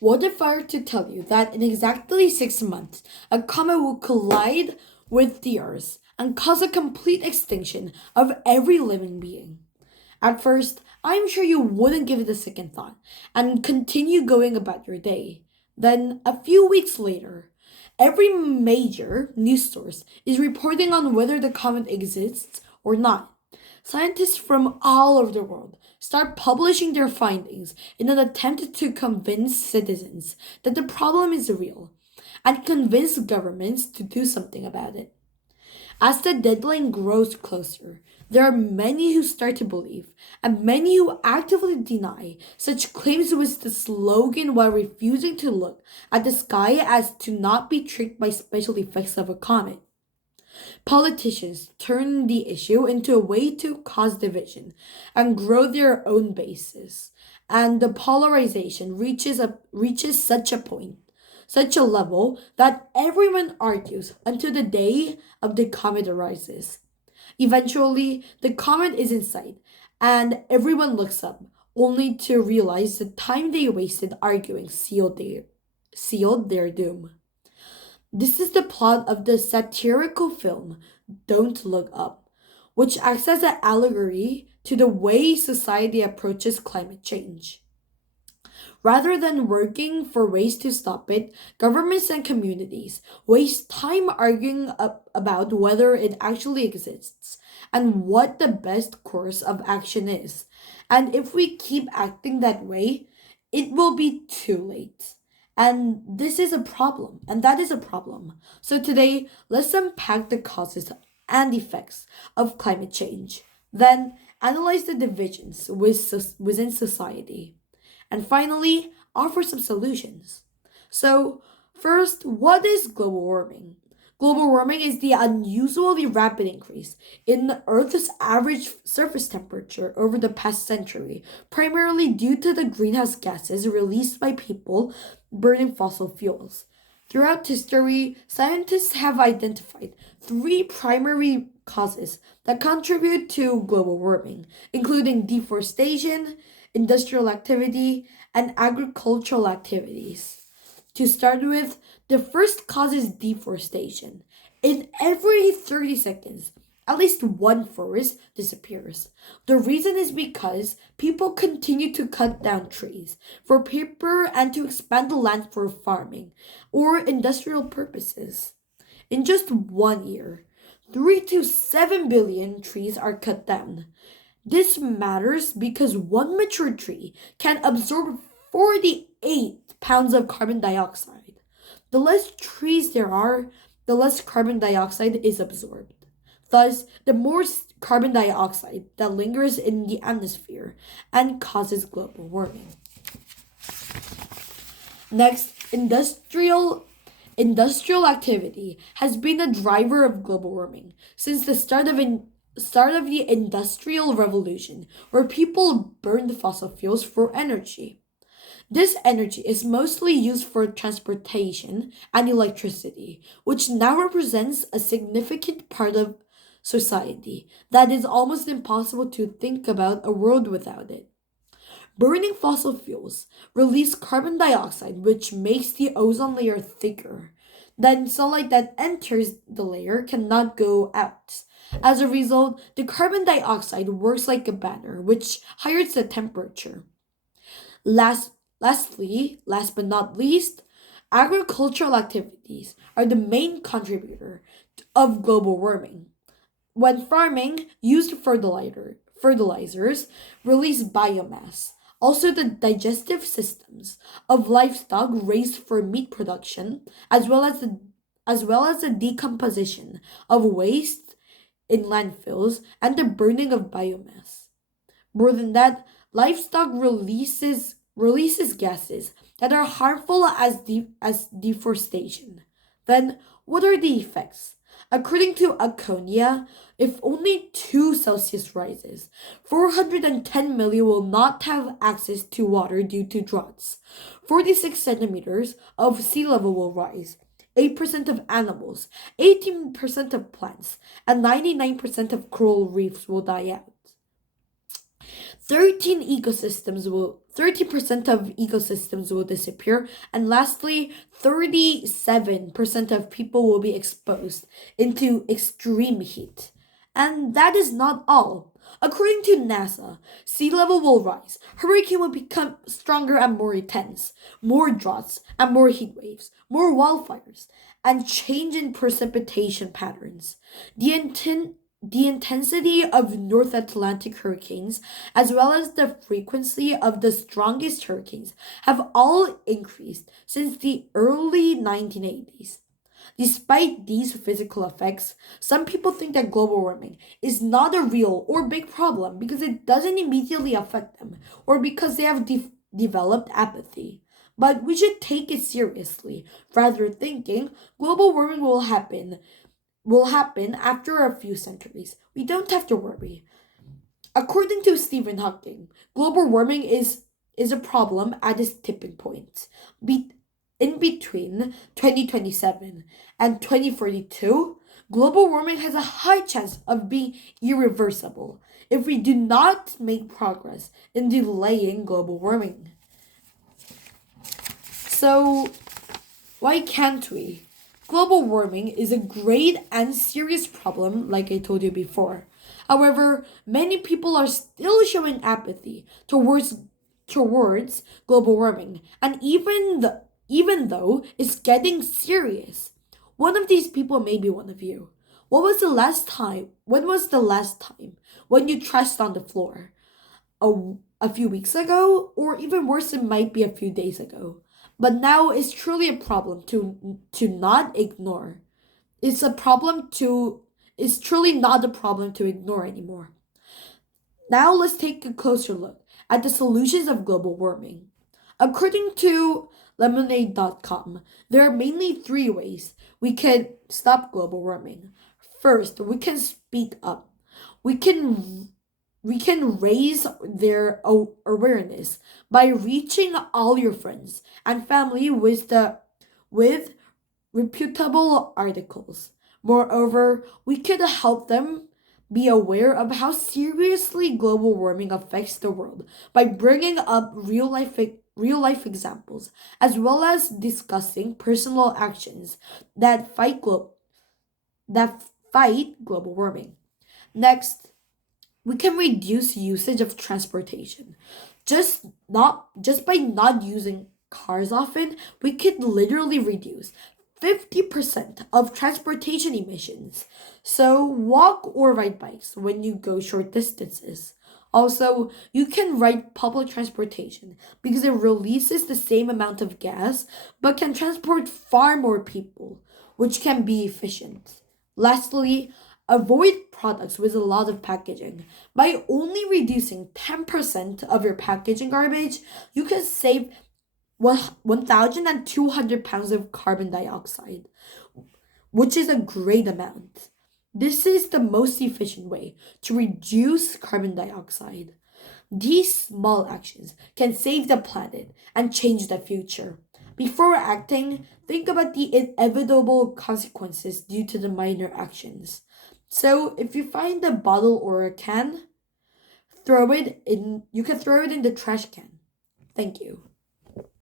What if I were to tell you that in exactly 6 months, a comet will collide with the Earth and cause a complete extinction of every living being? At first, I'm sure you wouldn't give it a second thought and continue going about your day. Then, a few weeks later, every major news source is reporting on whether the comet exists or not. Scientists from all over the world start publishing their findings in an attempt to convince citizens that the problem is real and convince governments to do something about it. As the deadline grows closer, there are many who start to believe, and many who actively deny such claims with the slogan while refusing to look at the sky as to not be tricked by special effects of a comet. Politicians turn the issue into a way to cause division and grow their own bases. And the polarization reaches such a level that everyone argues until the day of the comet arises. Eventually, the comet is in sight, and everyone looks up, only to realize the time they wasted arguing sealed their doom. This is the plot of the satirical film Don't Look Up, which acts as an allegory to the way society approaches climate change. Rather than working for ways to stop it, governments and communities waste time arguing about whether it actually exists and what the best course of action is. And if we keep acting that way, it will be too late. And this is a problem, and that is a problem. So today, let's unpack the causes and effects of climate change. Then, analyze the divisions within society and finally, offer some solutions. So, first, what is global warming? Global warming is the unusually rapid increase in the Earth's average surface temperature over the past century, primarily due to the greenhouse gases released by people burning fossil fuels. Throughout history, scientists have identified three primary causes that contribute to global warming, including deforestation, industrial activity, and agricultural activities. To start with, the first cause is deforestation. In every 30 seconds, at least one forest disappears. The reason is because people continue to cut down trees for paper and to expand the land for farming or industrial purposes. In just 1 year, 3 to 7 billion trees are cut down. This matters because one mature tree can absorb 48 pounds of carbon dioxide. The less trees there are, the less carbon dioxide is absorbed. Thus, the more carbon dioxide that lingers in the atmosphere and causes global warming. Next, industrial activity has been a driver of global warming since the start of the Industrial Revolution, where people burned fossil fuels for energy. This energy is mostly used for transportation and electricity, which now represents a significant part of society that is almost impossible to think about a world without it. Burning fossil fuels release carbon dioxide, which makes the ozone layer thicker. Then sunlight that enters the layer cannot go out. As a result, the carbon dioxide works like a banner, which higher the temperature. Last but not least, agricultural activities are the main contributor of global warming. When farming used fertilizers release biomass. Also, the digestive systems of livestock raised for meat production, as well as the decomposition of waste in landfills and the burning of biomass. More than that, livestock releases gases that are harmful as deforestation. Then, what are the effects? According to Aconia, if only 2 Celsius rises, 410 million will not have access to water due to droughts. 46 centimeters of sea level will rise. 8% of animals, 18% of plants, and 99% of coral reefs will die out. 30% of ecosystems will disappear, and lastly 37% of people will be exposed into extreme heat. And that is not all. According to NASA, sea level will rise, hurricane will become stronger and more intense, more droughts and more heat waves, more wildfires, and change in precipitation patterns. The intent the intensity of North Atlantic hurricanes, as well as the frequency of the strongest hurricanes, have all increased since the early 1980s. Despite these physical effects, some people think that global warming is not a real or big problem because it doesn't immediately affect them or because they have developed apathy. But we should take it seriously, rather thinking global warming will happen after a few centuries. We don't have to worry. According to Stephen Hawking, global warming is a problem at its tipping point. Be- in between 2027 and 2042, global warming has a high chance of being irreversible if we do not make progress in delaying global warming. So, why can't we? Global warming is a great and serious problem, like I told you before. However, many people are still showing apathy towards global warming, and even though it's getting serious. One of these people may be one of you. When was the last time when you trashed on the floor? A few weeks ago, or even worse, it might be a few days ago. But now it's truly a problem to not ignore. It's a problem to it's truly not a problem to ignore anymore. Now let's take a closer look at the solutions of global warming. According to lemonade.com, there are mainly three ways we can stop global warming. First, we can speak up. We can we can raise their awareness by reaching all your friends and family with reputable articles. Moreover, we could help them be aware of how seriously global warming affects the world by bringing up real life examples as well as discussing personal actions that that fight global warming. Next, we can reduce usage of transportation. Just by not using cars often, we could literally reduce 50% of transportation emissions. So walk or ride bikes when you go short distances. Also, you can ride public transportation because it releases the same amount of gas but can transport far more people, which can be efficient. Lastly, avoid products with a lot of packaging. By only reducing 10% of your packaging garbage, you can save 1,200 pounds of carbon dioxide, which is a great amount. This is the most efficient way to reduce carbon dioxide. These small actions can save the planet and change the future. Before acting, think about the inevitable consequences due to the minor actions. So, if you find a bottle or a can, you can throw it in the trash can. Thank you.